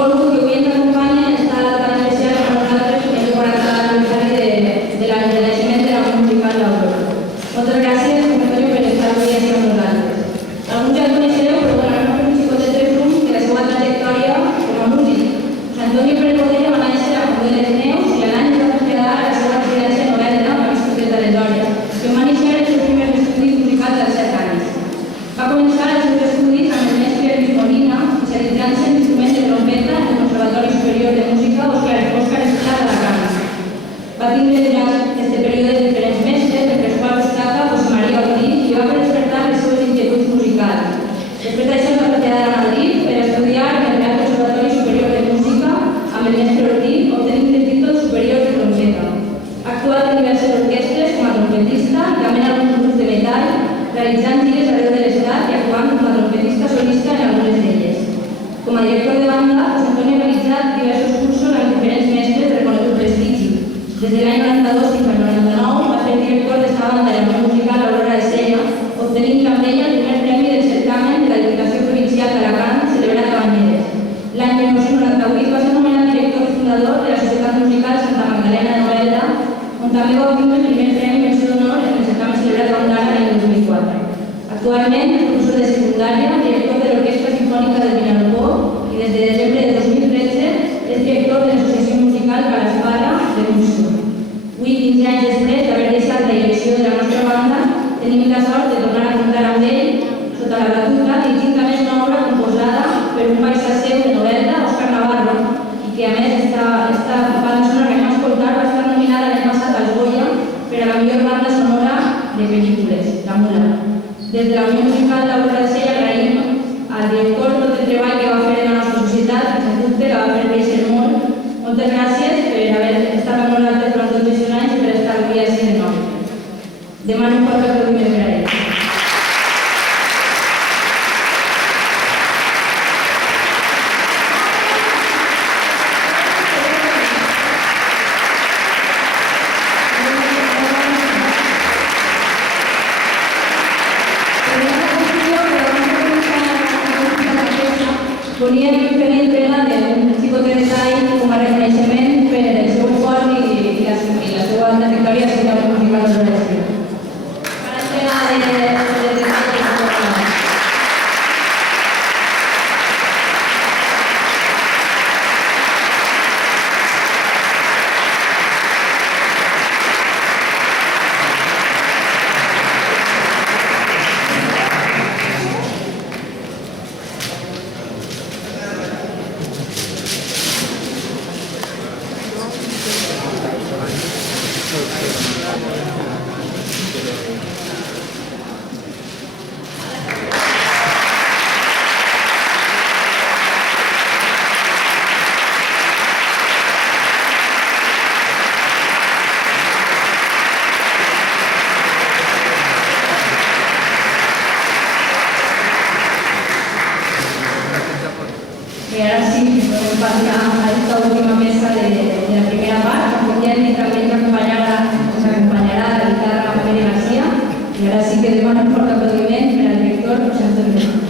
volgut que avui ens acompanya en esta data tan especial per nosaltres, que és el 40 aniversari de l'aixement de la musical d'Aurora. Moltes gràcies, Antonio, per estar avui aquí amb nosaltres. Alguns ja el coneixereu, però donarem un xicot de tres llums de la seva trajectòria com a músic. Antonio Pérez Botella va néixer a Font de les Neus i a l'any es va traslladar a la seva residència a Novelda, a les Torres d'Aleshores, i on va néixer els seus primers estudis musicals als 7 anys. Va començar els seus estudis amb el mestre Lluís Molina, especialitzant-se en instruments de trompeta en el Conservatori Superior de Música Òscar Esclat d'Alacant. Va tindre durant aquest període diferents mestres, entre els quals destaca José María Ortiz, i va fer despertar les seves inquietuds musicals. Després d'això es va traslladar a Madrid per estudiar en el Real Conservatori Superior de Música amb el mestre Ortiz, obtenint el títol superior de trompeta. Ha actuat en diverses orquestres com a trompetista i també en alguns grups de metall, realitzant gires arreu de l'estat i actuant com a trompetista solista en algunes d'elles. Com a director de banda, José Antonio ha realitzat diversos cursos amb diferents mestres de reconegut prestigi. Des de l'any 92 fins al 99 va ser director d'esta banda de la Unió Musical Aurora de Sella, obtenint amb ella el primer premi del certamen de la Diputació Provincial d'Alacant, celebrat a Banyeres. L'any 1998 va ser nomenat director fundador de la Societat Musical Santa Magdalena de Novelda, on també va obtenir el primer premi menció d'honor en el certamen celebrat a Ondara l'any 2004. Actualment és professor de secundària, director de l'Orquestra Simfònica del Vinalopó i des de desembre de 2013 és director de l'Associació Musical Calasparra de Música. Avui, 15 anys després d'haver deixat la direcció de la nostra banda, tenim la sort de tornar a comptar amb ell sota la batuta, dirigint a més una obra composada per un paisà seu de Novelda, Òscar Navarro, i que a més esta banda sonora que anem a escoltar va estar nominada l'any passat als Goya per a la millor banda sonora de pel·lícules, La Mula. Des de la Unió Musical d'Aurora de Sella agraïm al director tot el treball que va fer en la nostra societat, que sens dubte la va fer créixer molt. Moltes gràcies per haver estat amb nosaltres durant tots aquests anys i per estar avui així de nou. Demano un fort aplaudiment per a ell. Volíem fer entrega d'un xicot de detall com a reconeixement per el seu esforç i la seva trajectòria a la Societat Musical d'Aurora de Sella. Para entrega de detalls de la seva. Y ahora sí, podemos pasar a esta última mesa de la primera parte, que también nos acompañará la guitarra Valeria García. Y ahora sí que demos un fuerte aplaudiment al director José Antonio.